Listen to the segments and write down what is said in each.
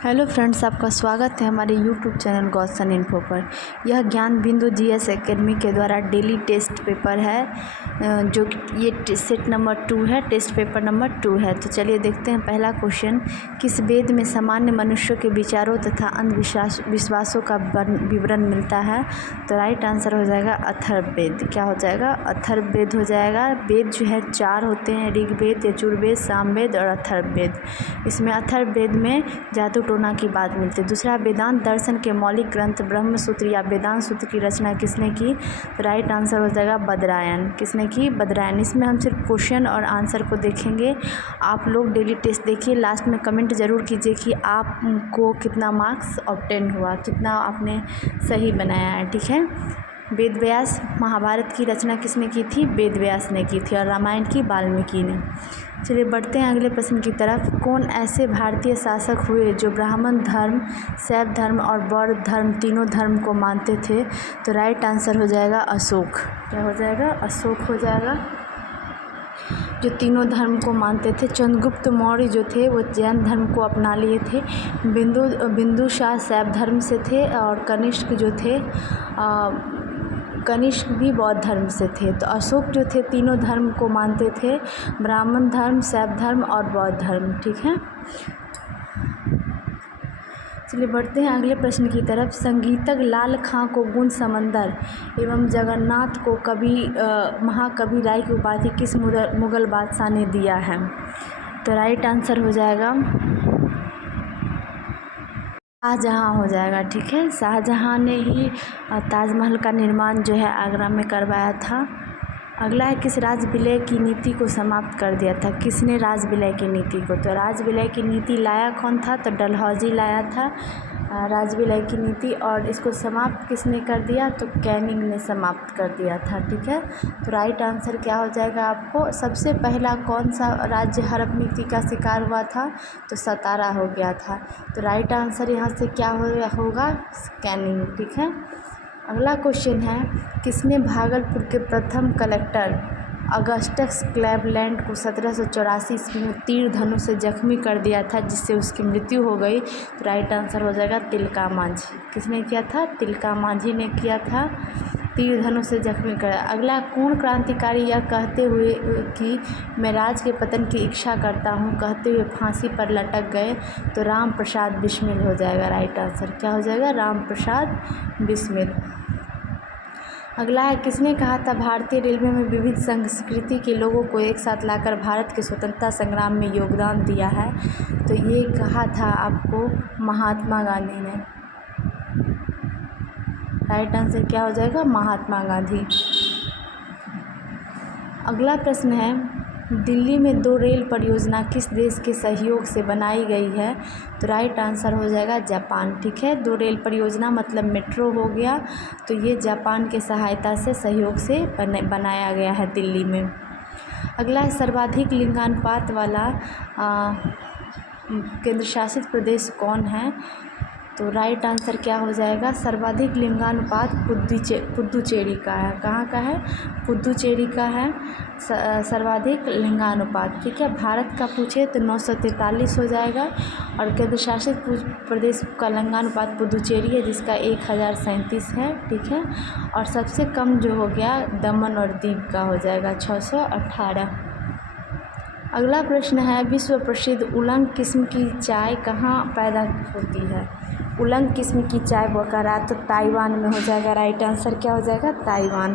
Hello friends, आपका स्वागत है हमारे यूट्यूब चैनल गौसन इन्फो पर। यह ज्ञान बिंदु जीएस एकेडमी के द्वारा डेली टेस्ट पेपर है, जो ये सेट नंबर 2 है, टेस्ट पेपर नंबर 2 है। तो चलिए देखते हैं पहला क्वेश्चन। किस वेद में सामान्य मनुष्यों के विचारों तथा विश्वासों का विवरण मिलता है? तो राइट आंसर हो जाएगा अथर्ववेद। क्या हो जाएगा? अथर्ववेद हो जाएगा। वेद जो है 4 होते हैं, ऋग्वेद, यजुर्वेद, सामवेद और अथर्ववेद। इसमें अथर्ववेद में जादू टोना की बात मिलती है। दूसरा, वेदांत दर्शन के मौलिक ग्रंथ ब्रह्म सूत्र या वेदांत सूत्र की रचना किसने की? तो राइट आंसर हो जाएगा बदरायन। किसने की? बदरायन। इसमें हम सिर्फ क्वेश्चन और आंसर को देखेंगे। आप लोग डेली टेस्ट देखिए, लास्ट में कमेंट जरूर कीजिए कि आपको कितना मार्क्स ऑब्टेन हुआ, कितना आपने सही बनाया है। ठीक है। वेद व्यास, महाभारत की रचना किसने की थी? वेद व्यास ने की थी। और रामायण की वाल्मीकि ने। चलिए बढ़ते हैं अगले प्रश्न की तरफ। कौन ऐसे भारतीय शासक हुए जो ब्राह्मण धर्म, शैव धर्म और बौद्ध धर्म तीनों धर्म को मानते थे? तो राइट आंसर हो जाएगा अशोक। क्या हो जाएगा? अशोक हो जाएगा, जो तीनों धर्म को मानते थे। चंद्रगुप्त मौर्य जो थे वो जैन धर्म को अपना लिए थे। बिंदुसार शैव धर्म से थे और कनिष्क जो थे कनिष्क भी बौद्ध धर्म से थे। तो अशोक जो थे तीनों धर्म को मानते थे, ब्राह्मण धर्म, शैव धर्म और बौद्ध धर्म। ठीक है। चलिए बढ़ते हैं अगले प्रश्न की तरफ। संगीतज्ञ लाल खां को गुण समंदर एवं जगन्नाथ को महाकवि राय की उपाधि किस मुगल बादशाह ने दिया है? तो राइट आंसर हो जाएगा शाहजहाँ हो जाएगा। ठीक है। शाहजहाँ ने ही ताजमहल का निर्माण जो है आगरा में करवाया था। अगला है, किस राज विलय की नीति को समाप्त कर दिया था? किसने राज विलय की नीति को? तो राज विलय की नीति लाया कौन था? तो डलहौजी लाया था राज विलय की नीति। और इसको समाप्त किसने कर दिया? तो कैनिंग ने समाप्त कर दिया था। ठीक है। तो राइट आंसर क्या हो जाएगा आपको? सबसे पहला कौन सा राज्य हड़प नीति का शिकार हुआ था? तो सतारा हो गया था। तो राइट आंसर यहाँ से क्या होगा? कैनिंग। ठीक है। अगला क्वेश्चन है, किसने भागलपुर के प्रथम कलेक्टर अगस्टस क्लेवलैंड को 1784 ईस्वी में तीर धनुष से जख्मी कर दिया था, जिससे उसकी मृत्यु हो गई? तो राइट आंसर हो जाएगा तिलका मांझी। किसने किया था? तिलका मांझी ने किया था, तीर धनुष से जख्मी कर। अगला, कौन क्रांतिकारी यह कहते हुए कि मैं राज के पतन की इच्छा करता हूँ कहते हुए फांसी पर लटक गए? तो राम प्रसाद बिस्मिल हो जाएगा। राइट आंसर क्या हो जाएगा? राम प्रसाद बिस्मिल। अगला है, किसने कहा था भारतीय रेलवे में विविध संस्कृति के लोगों को एक साथ लाकर भारत के स्वतंत्रता संग्राम में योगदान दिया है? तो ये कहा था आपको महात्मा गांधी ने। राइट आंसर क्या हो जाएगा? महात्मा गांधी। अगला प्रश्न है, दिल्ली में 2 रेल परियोजना किस देश के सहयोग से बनाई गई है? तो राइट आंसर हो जाएगा जापान। ठीक है। 2 रेल परियोजना मतलब मेट्रो हो गया, तो ये जापान के सहायता से सहयोग से बनाया गया है दिल्ली में। अगला है, सर्वाधिक लिंगानुपात वाला केंद्र शासित प्रदेश कौन है? तो राइट आंसर क्या हो जाएगा? सर्वाधिक लिंगानुपात पुद्दुचेरी का है। कहाँ का है? पुद्दुचेरी का है सर्वाधिक लिंगानुपात। ठीक है। भारत का पूछे तो 943 हो जाएगा। और केंद्र शासित प्रदेश का लिंगानुपात पुद्दुचेरी है, जिसका 1037 है। ठीक है। और सबसे कम जो हो गया दमन और दीव का हो जाएगा 618। अगला प्रश्न है, विश्व प्रसिद्ध उलंग किस्म की चाय कहाँ पैदा होती है? उलंग किस्म की चाय बरकरार तो ताइवान में हो जाएगा। राइट आंसर क्या हो जाएगा? ताइवान।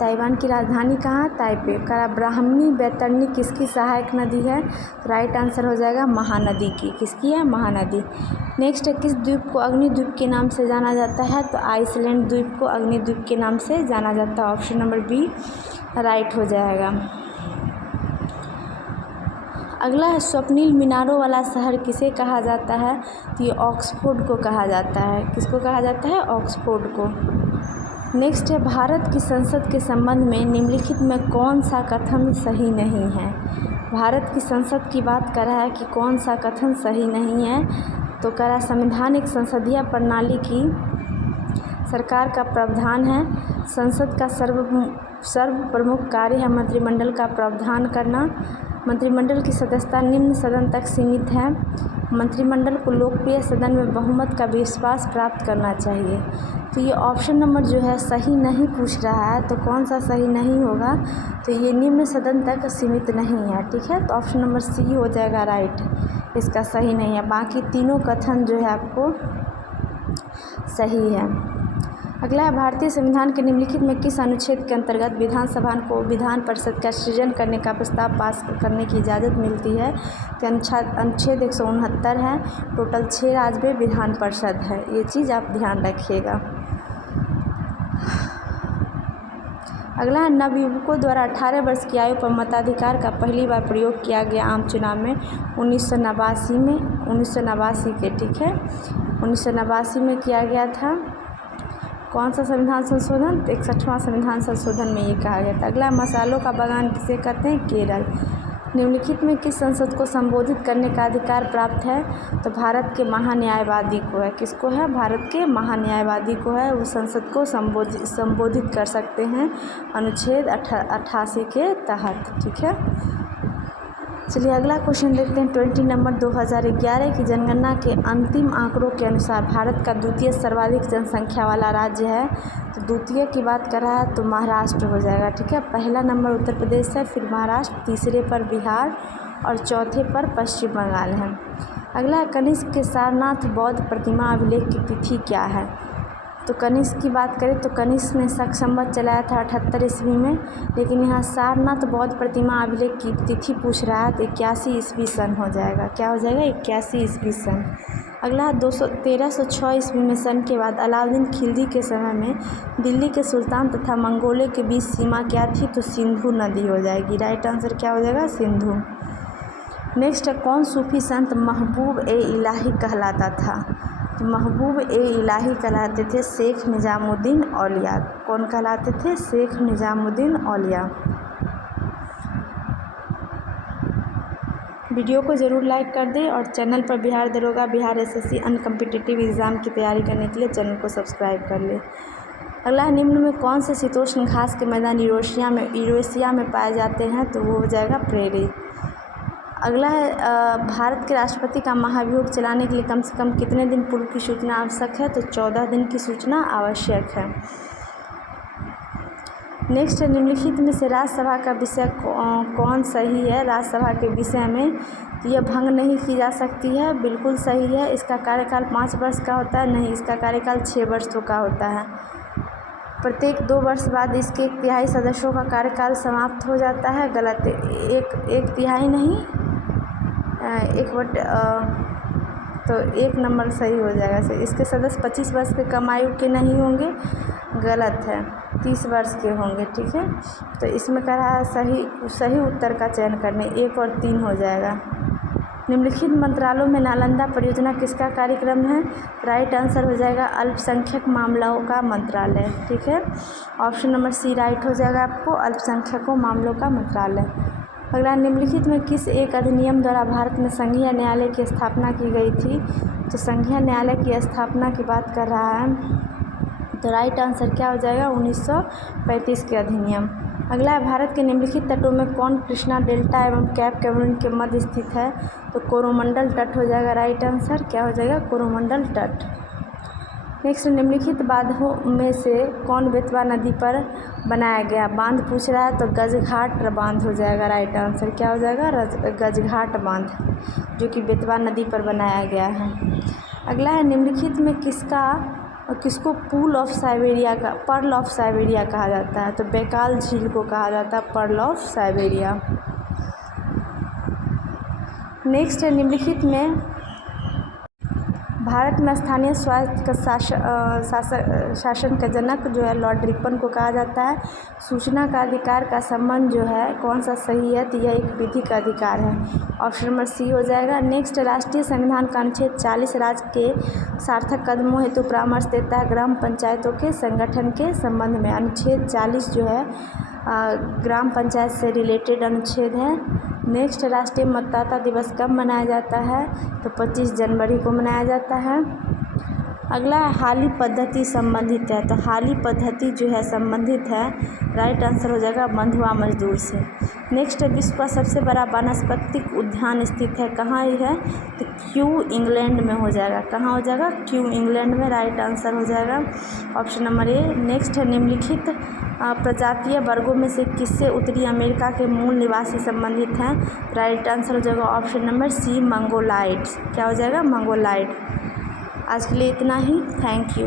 ताइवान की राजधानी कहाँ? ताइपे। ब्राह्मणी बैतरणी किसकी सहायक नदी है? तो राइट आंसर हो जाएगा महानदी की। किसकी है? महानदी। नेक्स्ट है, किस द्वीप को अग्निद्वीप के नाम से जाना जाता है? तो आइसलैंड द्वीप को अग्निद्वीप के नाम से जाना जाता है। ऑप्शन नंबर बी राइट हो जाएगा। अगला है, स्वप्निल मीनारों वाला शहर किसे कहा जाता है? तो ये ऑक्सफोर्ड को कहा जाता है। किसको कहा जाता है? ऑक्सफोर्ड को। नेक्स्ट है, भारत की संसद के संबंध में निम्नलिखित में कौन सा कथन सही नहीं है? भारत की संसद की बात कर रहा है कि कौन सा कथन सही नहीं है? तो कह रहा है, संवैधानिक संसदीय प्रणाली की सरकार का प्रावधान है, संसद का सर्व प्रमुख कार्य है मंत्रिमंडल का प्रावधान करना, मंत्रिमंडल की सदस्यता निम्न सदन तक सीमित है। मंत्रिमंडल को लोकप्रिय सदन में बहुमत का विश्वास प्राप्त करना चाहिए। तो ये ऑप्शन नंबर जो है सही नहीं पूछ रहा है, तो कौन सा सही नहीं होगा, तो ये निम्न सदन तक सीमित नहीं है। ठीक है, तो ऑप्शन नंबर सी हो जाएगा राइट, इसका सही नहीं है। बाकी तीनों कथन जो है आपको सही है। अगला है, भारतीय संविधान के निम्नलिखित में किस अनुच्छेद के अंतर्गत विधानसभा को विधान परिषद का सृजन करने का प्रस्ताव पास करने की इजाज़त मिलती है। तो अनुच्छेद 169 है। टोटल 6 राज्य में विधान परिषद है, ये चीज़ आप ध्यान रखिएगा। अगला है, नवयुवकों द्वारा 18 वर्ष की आयु पर मताधिकार का पहली बार प्रयोग किया गया आम चुनाव में 1989 के, ठीक है, 1989 में किया गया था। कौन सा संविधान संशोधन? 61वां संविधान संशोधन में ये कहा गया था। अगला, मसालों का बागान किसे कहते हैं? केरल। निम्नलिखित में किस संसद को संबोधित करने का अधिकार प्राप्त है? तो भारत के महान्यायवादी को है। किसको है? भारत के महान्यायवादी को है। वो संसद को संबोधित कर सकते हैं अनुच्छेद 88 के तहत। ठीक है, चलिए अगला क्वेश्चन देखते हैं। 20 नवंबर 2011 की जनगणना के अंतिम आंकड़ों के अनुसार भारत का द्वितीय सर्वाधिक जनसंख्या वाला राज्य है। तो द्वितीय की बात कर रहा है तो महाराष्ट्र हो जाएगा। ठीक है, पहला नंबर उत्तर प्रदेश है, फिर महाराष्ट्र, तीसरे पर बिहार और चौथे पर पश्चिम बंगाल है। अगला है, कनिष्क के सारनाथ बौद्ध प्रतिमा अभिलेख की तिथि क्या है? तो कनिष्क की बात करें तो कनिष्क ने शक संवत चलाया था 78 ईस्वी में, लेकिन यहाँ सारनाथ बौद्ध प्रतिमा अभिलेख की तिथि पूछ रहा है तो 81 ईस्वी सन हो जाएगा। क्या हो जाएगा? 81 ईस्वी सन। अगला 1306 ईस्वी में सन के बाद अलाउद्दीन खिलजी के समय में दिल्ली के सुल्तान तथा मंगोलों के बीच सीमा क्या थी? तो सिंधु नदी हो जाएगी। राइट आंसर क्या हो जाएगा? सिंधु। नेक्स्ट है, कौन सूफी संत महबूब ए इलाही कहलाता था? तो महबूब ए इलाही कहलाते थे शेख निजामुद्दीन औलिया। कौन कहलाते थे? शेख निजामुद्दीन औलिया। वीडियो को ज़रूर लाइक कर दें और चैनल पर बिहार दरोगा, बिहार एसएससी अन्य कॉम्पिटिटिव एग्ज़ाम की तैयारी करने के लिए चैनल को सब्सक्राइब कर लें। अगला, निम्न में कौन से शीतोष्ण घास के मैदान यूरेशिया में पाए जाते हैं? तो वो हो जाएगा प्रेरी। अगला है, भारत के राष्ट्रपति का महाभियोग चलाने के लिए कम से कम कितने दिन पूर्व की सूचना आवश्यक है? तो 14 दिन की सूचना आवश्यक है। नेक्स्ट है, निम्नलिखित में से राज्यसभा का विषय कौन सही है? राज्यसभा के विषय में तो यह भंग नहीं की जा सकती है, बिल्कुल सही है। इसका कार्यकाल 5 वर्ष का होता है, नहीं, इसका कार्यकाल 6 वर्षों का होता है। प्रत्येक 2 वर्ष बाद इसके 1/3 सदस्यों का कार्यकाल समाप्त हो जाता है, गलत, एक तिहाई नहीं, तो 1 नंबर सही हो जाएगा। इसके सदस्य 25 वर्ष के कम आयु के नहीं होंगे, गलत है, 30 वर्ष के होंगे। ठीक है, तो इसमें कह रहा है सही उत्तर का चयन करने, 1 और 3 हो जाएगा। निम्नलिखित मंत्रालयों में नालंदा परियोजना किसका कार्यक्रम है? राइट आंसर हो जाएगा अल्पसंख्यक मामलों का मंत्रालय। ठीक है, ऑप्शन नंबर सी राइट हो जाएगा आपको, अल्पसंख्यकों मामलों का मंत्रालय। अगला, निम्नलिखित में किस एक अधिनियम द्वारा भारत में संघीय न्यायालय की स्थापना की गई थी? तो संघीय न्यायालय की स्थापना की बात कर रहा है, तो राइट आंसर क्या हो जाएगा? 1935 के अधिनियम। अगला है, भारत के निम्नलिखित तटों में कौन कृष्णा डेल्टा एवं कैप कैमरून के मध्य स्थित है? तो कोरोमंडल तट हो जाएगा। राइट आंसर क्या हो जाएगा? कोरोमंडल तट। नेक्स्ट, निम्नलिखित बांधों में से कौन बेतवा नदी पर बनाया गया बांध पूछ रहा है? तो गजघाट बांध हो जाएगा। राइट आंसर क्या हो जाएगा? गजघाट बांध, जो कि बेतवा नदी पर बनाया गया है। अगला है, निम्नलिखित में किसको पर्ल ऑफ साइबेरिया कहा जाता है? तो बैकाल झील को कहा जाता है पर्ल ऑफ साइबेरिया। नेक्स्ट है, निम्नलिखित में भारत में स्थानीय स्वायत्त शासन का जनक जो है लॉर्ड रिपन को कहा जाता है। सूचना का अधिकार का संबंध जो है कौन सा सही है? तो यह एक विधिक अधिकार है, ऑप्शन नंबर सी हो जाएगा। नेक्स्ट, राष्ट्रीय संविधान का अनुच्छेद 40 राज्य के सार्थक कदमों हेतु परामर्श देता है ग्राम पंचायतों के संगठन के संबंध में। अनुच्छेद 40 जो है ग्राम पंचायत से रिलेटेड अनुच्छेद है। नेक्स्ट, राष्ट्रीय मतदाता दिवस कब मनाया जाता है? तो 25 जनवरी को मनाया जाता है। अगला है हाली पद्धति संबंधित है, तो हाली पद्धति जो है संबंधित है, राइट आंसर हो जाएगा बंधुआ मजदूर से। नेक्स्ट है विश्व का सबसे बड़ा वानस्पतिक उद्यान स्थित है, कहाँ है, तो क्यू इंग्लैंड में हो जाएगा, कहाँ हो जाएगा, क्यू इंग्लैंड में, राइट आंसर हो जाएगा ऑप्शन नंबर ए। नेक्स्ट है निम्नलिखित प्रजातीय वर्गों में से किससे उत्तरी अमेरिका के मूल निवासी संबंधित हैं, राइट आंसर हो जाएगा ऑप्शन नंबर सी मंगोलाइड्स, क्या हो जाएगा मंगोलाइड। आज के लिए इतना ही, थैंक यू।